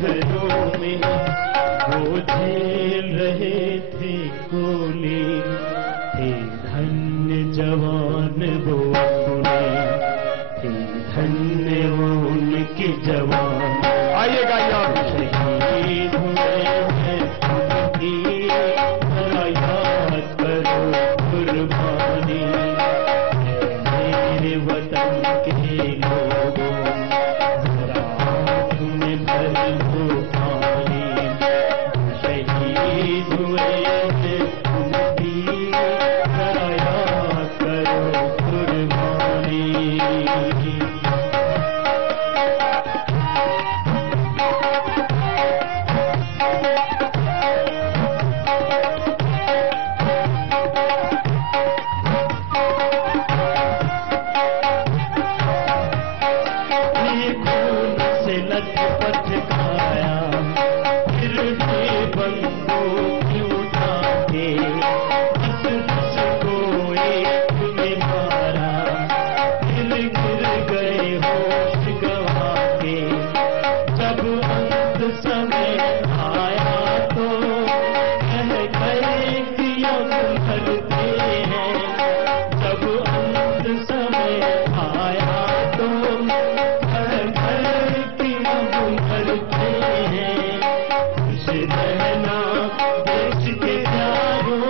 घरों में वो झेल रहे थे गोली, थे धन्य जवान वो अपने, थे धन्य वो उनके जवान। आइएगा यार, शहीद हुए हैं उनकी, जरा याद करो कुर्बानी, मेरे वतन के लोगों, जरा आँख में भर लो पानी, शहीद हुए हैं उनकी, जरा याद करो कुर्बानी। लथपथ खाया, फिर भी बंदूक उठा के किसको एक ने मारा, फिर गिर गए होश गवा के। जब अंत समय आया तो कह गए कि अब मरते हैं, जब अंत समय आया तो रहना देश के प्यारों,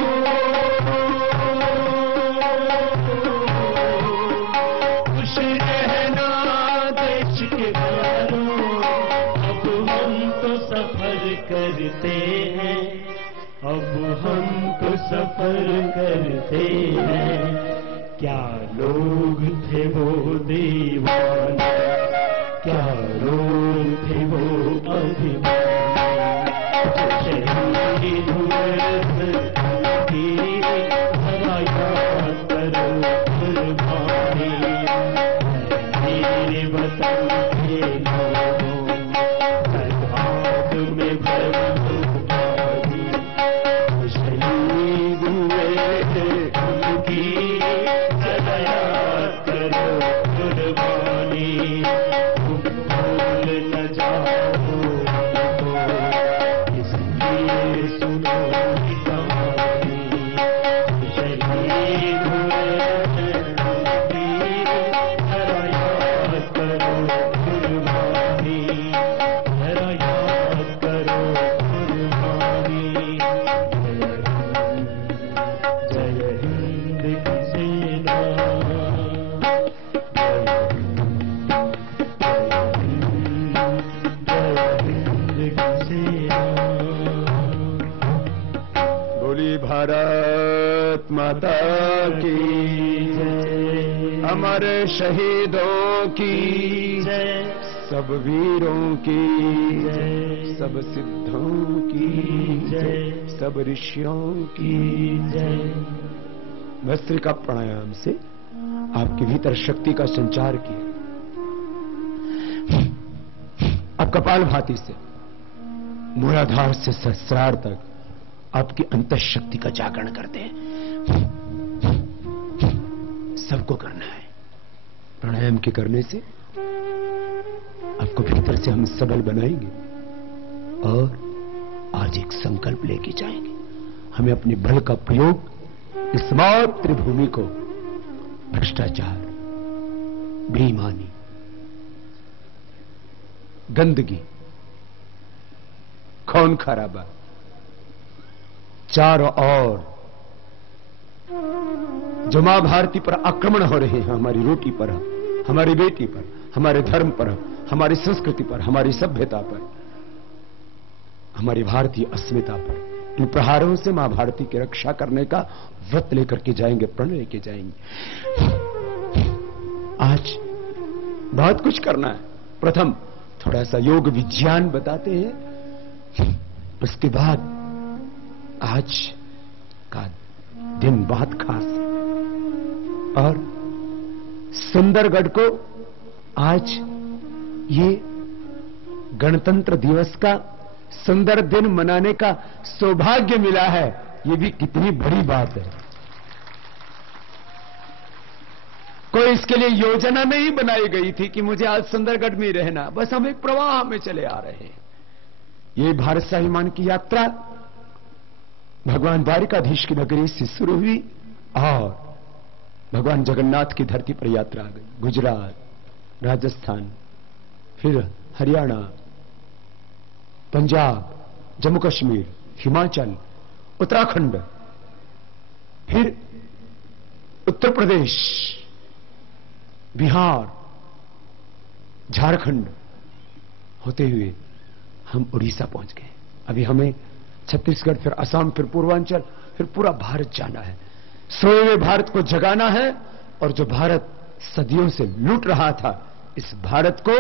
खुश रहना देश के प्यारों। अब हम तो सफर करते हैं, अब हम तो सफर करते हैं। क्या लोग थे वो दीवाने, क्या लोग थे वो अभिमानी, शहीद हुए उनकी, जरा याद करो कुर्बानी, मेरे वतन के लोगों, आग में भर लो पानी, शहीद हुए उनकी, जरा याद करो कुर्बानी, तुम भूल न जाओ भारत माता की जय, अमर शहीदों की जय, सब वीरों की जय, सब सिद्धों की जय, सब ऋषियों की जय। भस्त्रिका प्राणायाम से आपके भीतर शक्ति का संचार किया। अब कपालभाति से मूलाधार से सहस्रार तक आपकी अंतःशक्ति का जागरण करते हैं। सबको करना है। प्राणायाम के करने से आपको भीतर से हम सबल बनाएंगे और आज एक संकल्प लेके जाएंगे। हमें अपने बल का प्रयोग इस मातृभूमि को भ्रष्टाचार, बेईमानी, गंदगी, खून खराबा, चारों ओर जो मां भारती पर आक्रमण हो रहे हैं, हमारी रोटी पर, हमारी बेटी पर, हमारे धर्म पर, हमारी संस्कृति पर, हमारी सभ्यता पर, हमारी भारतीय अस्मिता पर, इन प्रहारों से मां भारती की रक्षा करने का व्रत लेकर के जाएंगे, प्रण लेके जाएंगे। आज बहुत कुछ करना है। प्रथम थोड़ा सा योग विज्ञान बताते हैं, उसके बाद आज का दिन बहुत खास है और सुंदरगढ़ को आज ये गणतंत्र दिवस का सुंदर दिन मनाने का सौभाग्य मिला है। ये भी कितनी बड़ी बात है। कोई इसके लिए योजना नहीं बनाई गई थी कि मुझे आज सुंदरगढ़ में रहना, बस हम एक प्रवाह में चले आ रहे हैं। ये भारत स्वाभिमान की यात्रा भगवान द्वारिकाधीश की नगरी से शुरू हुई और भगवान जगन्नाथ की धरती पर यात्रा आ गई। गुजरात, राजस्थान, फिर हरियाणा, पंजाब, जम्मू कश्मीर, हिमाचल, उत्तराखंड, फिर उत्तर प्रदेश, बिहार, झारखंड होते हुए हम उड़ीसा पहुंच गए। अभी हमें छत्तीसगढ़, फिर असम, फिर पूर्वांचल, फिर पूरा भारत जाना है। सोए हुए भारत को जगाना है और जो भारत सदियों से लूट रहा था, इस भारत को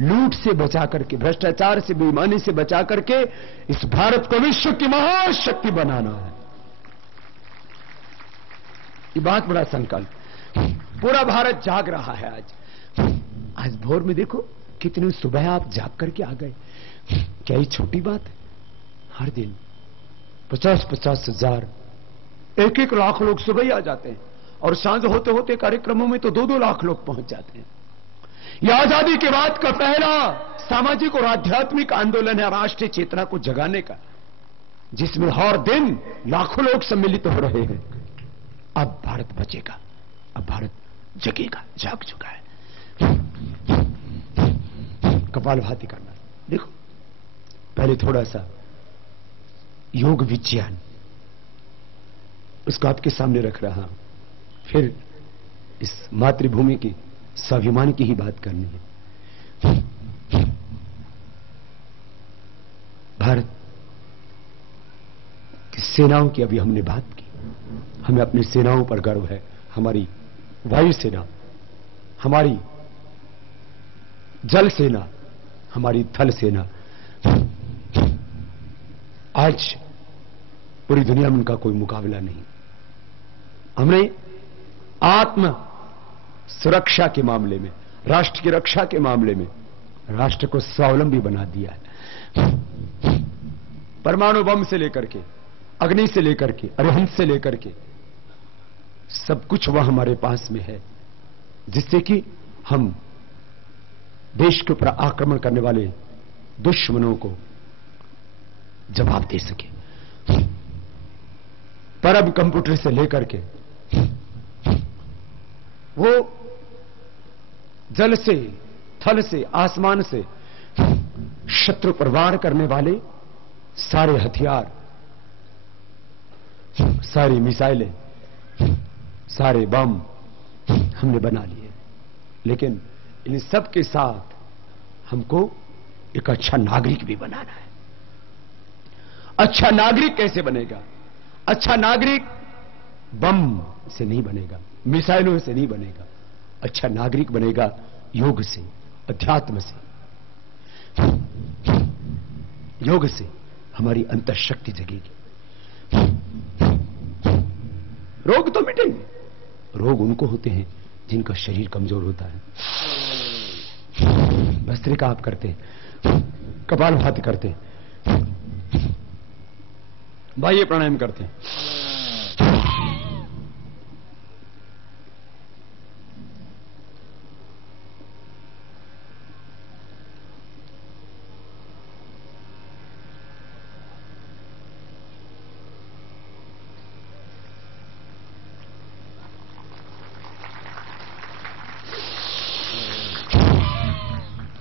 लूट से बचा करके, भ्रष्टाचार से, बेईमानी से बचा करके इस भारत को विश्व की महाशक्ति बनाना है। ये बहुत बड़ा संकल्प। पूरा भारत जाग रहा है आज भोर में देखो कितनी सुबह आप जाग करके आ गए। क्या ये छोटी बात है? हर दिन 50-50 हजार, 1-1 लाख लोग सुबह ही आ जाते हैं और सांझ होते होते कार्यक्रमों में तो 2-2 लाख लोग पहुंच जाते हैं। यह आजादी के बाद का पहला सामाजिक और आध्यात्मिक आंदोलन है राष्ट्रीय चेतना को जगाने का, जिसमें हर दिन लाखों लोग सम्मिलित हो रहे हैं। अब भारत बचेगा, अब भारत जगेगा, जाग चुका है। कपालभाति करना। देखो पहले थोड़ा सा योग विज्ञान उसको आपके सामने रख रहा हूं, फिर इस मातृभूमि की स्वाभिमान की ही बात करनी है। भारत की सेनाओं की अभी हमने बात की। हमें अपनी सेनाओं पर गर्व है। हमारी वायुसेना, हमारी जल सेना, हमारी थल सेना। आज पूरी दुनिया में उनका कोई मुकाबला नहीं। हमने आत्म सुरक्षा के मामले में, राष्ट्र की रक्षा के मामले में राष्ट्र को स्वावलंबी बना दिया है। परमाणु बम से लेकर के, अग्नि से लेकर के, अरिहंत से लेकर के सब कुछ वह हमारे पास में है, जिससे कि हम देश के ऊपर आक्रमण करने वाले दुश्मनों को जवाब दे सके। परम कंप्यूटर से लेकर के वो जल से, थल से, आसमान से शत्रु पर वार करने वाले सारे हथियार, सारी मिसाइलें, सारे बम हमने बना लिए। लेकिन इन सब के साथ हमको एक अच्छा नागरिक भी बनाना है। अच्छा नागरिक कैसे बनेगा? अच्छा नागरिक बम से नहीं बनेगा, मिसाइलों से नहीं बनेगा। अच्छा नागरिक बनेगा योग से, अध्यात्म से। योग से हमारी अंतःशक्ति जगेगी। रोग तो मिटेंगे। रोग उनको होते हैं जिनका शरीर कमजोर होता है। भस्त्रिका आप करते हैं, कपालभाति करते हैं, बाह्य प्राणायाम करते हैं।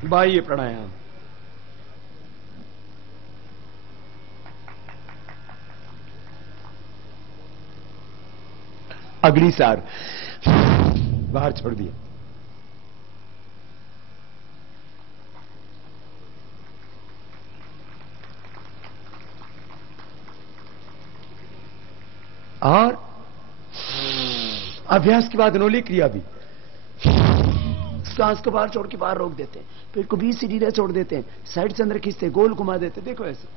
बाह्य प्राणायाम। अग्निसार बाहर छोड़ दिया। और अभ्यास के बाद नोली क्रिया भी। सांस को बाहर छोड़ के बाहर रोक देते हैं, पेट को 20 सीढ़ी छोड़ देते हैं, साइड से अंदर खींचते, गोल घुमा देते। देखो ऐसे।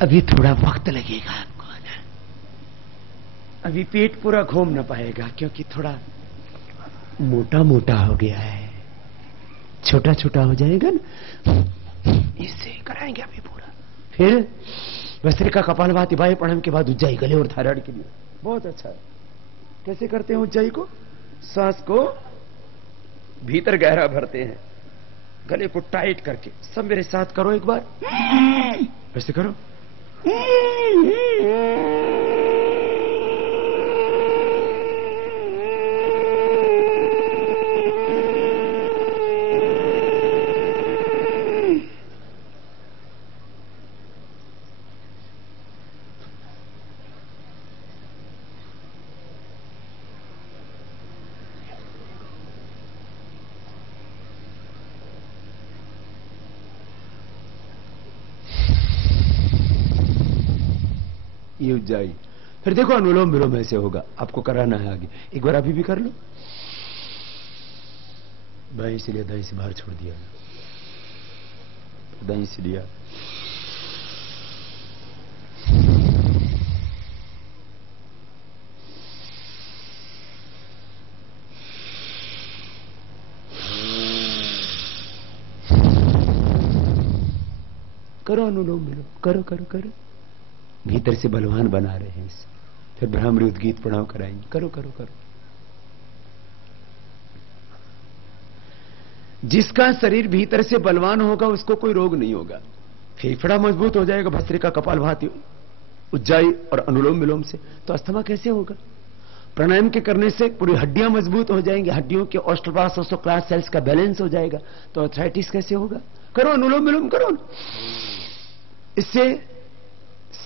अभी थोड़ा वक्त लगेगा आपको ना, अभी पेट पूरा घूम ना पाएगा क्योंकि थोड़ा मोटा मोटा हो गया है, छोटा छोटा हो जाएगा ना, इससे कराएंगे अभी पूरा। फिर भस्त्रिका कपालभाति वायु प्राणायाम के बाद उज्जाई गले और थायराइड के लिए बहुत अच्छा है। कैसे करते हैं उज्जाई को? सांस को भीतर गहरा भरते हैं, गले को टाइट करके। सब मेरे साथ करो एक बार, ऐसे करो। ये उज्जाई। फिर देखो अनुलोम विलोम ऐसे होगा, आपको कराना है आगे। एक बार अभी भी कर लो। दाएं से लिया, दाएं से बाहर छोड़ दिया, दाएं से लिया, करो अनुलोम विलोम, करो करो करो। भीतर से बलवान बना रहे हैं इसे। फिर ब्राह्मणी उद्गीत प्रणाम कराएंगे, करो करो करो। जिसका शरीर भीतर से बलवान होगा उसको कोई रोग नहीं होगा, फेफड़ा मजबूत हो जाएगा भस्त्रिका कपालभाति उज्जाई और अनुलोम विलोम से। तो अस्थमा कैसे होगा? प्राणायाम के करने से पूरी हड्डियां मजबूत हो जाएंगी, हड्डियों के ऑस्टियोब्लास्ट ऑस्टियोक्लास्ट सेल्स का बैलेंस हो जाएगा। तो आर्थराइटिस कैसे होगा? करो अनुलोम विलोम करो। इससे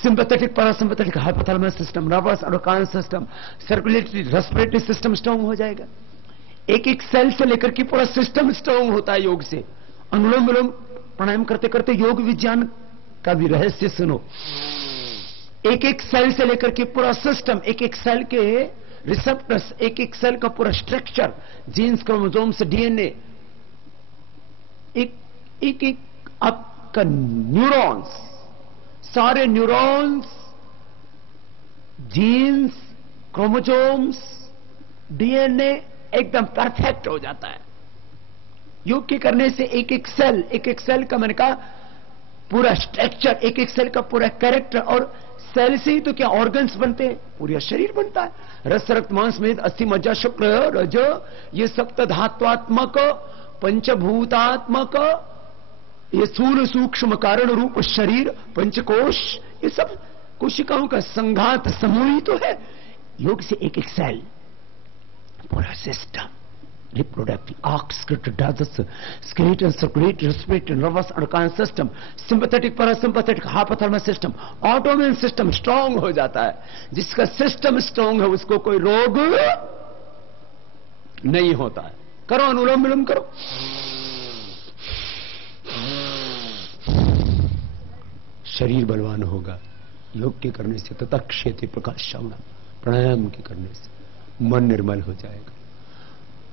sympathetic parasympathetic hypothalamus system, nervous endocrine system, circulatory respiratory system strong हो जाएगा। एक एक सेल से लेकर के पूरा सिस्टम स्ट्रांग होता है योग से। अनुलोम विलोम प्राणायाम करते करते योग विज्ञान का भी रहस्य सुनो। एक एक सेल से लेकर के पूरा सिस्टम, एक एक सेल के रिसेप्टर्स, एक एक सेल का पूरा स्ट्रक्चर, जीन्स, क्रोमोसोम्स, डीएनए, एक एक एक आपका न्यूरॉन्स, सारे न्यूरॉन्स, जीन्स, क्रोमोसोम्स, डीएनए एकदम परफेक्ट हो जाता है योग के करने से। एक एक सेल का मैंने कहा पूरा स्ट्रक्चर, एक एक सेल का पूरा कैरेक्टर, और सेल से ही तो क्या ऑर्गन्स बनते हैं, पूरा शरीर बनता है। रस रक्त मांस मेद अस्थि मज्जा शुक्र रज, ये सप्त धात्वात्मक पंचभूतात्मक, ये स्थूल सूक्ष्म कारण रूप शरीर, पंचकोश, ये सब कोशिकाओं का संघात समूह ही तो है। योग से एक एक सेल, पूरा system, reproductive, excretive, digestive, skeleton, circulatory, respiratory, nervous endocrine system, sympathetic parasympathetic hypothalamus system, autoimmune system strong हो जाता है। जिसका सिस्टम स्ट्रांग है उसको कोई रोग नहीं होता है। करो अनुलोम विलोम करो। शरीर बलवान होगा योग के करने से। ततक्षेत्र प्रकाश श्रवणम, प्राणायाम के करने से मन निर्मल हो जाएगा।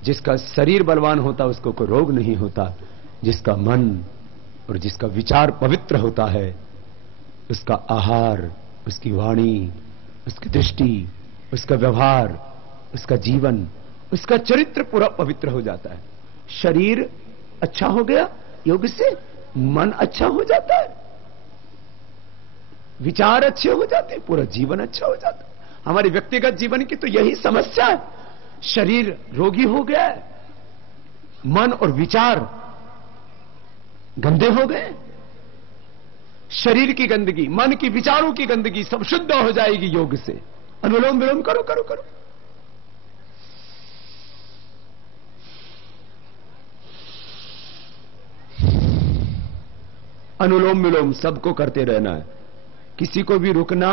जिसका शरीर बलवान होता उसको कोई रोग नहीं होता। जिसका मन और जिसका विचार पवित्र होता है, उसका आहार, उसकी वाणी, उसकी दृष्टि, उसका व्यवहार, उसका जीवन, उसका चरित्र पूरा पवित्र हो जाता है। शरीर अच्छा हो गया योग से, मन अच्छा हो जाता है, विचार अच्छे हो जाते हैं, पूरा जीवन अच्छा हो जाता है। हमारी व्यक्तिगत जीवन की तो यही समस्या है। शरीर रोगी हो गया है, मन और विचार गंदे हो गए। शरीर की गंदगी, मन की, विचारों की गंदगी सब शुद्ध हो जाएगी योग से। अनुलोम विलोम करो करो करो। अनुलोम विलोम सबको करते रहना है, किसी को भी रुकना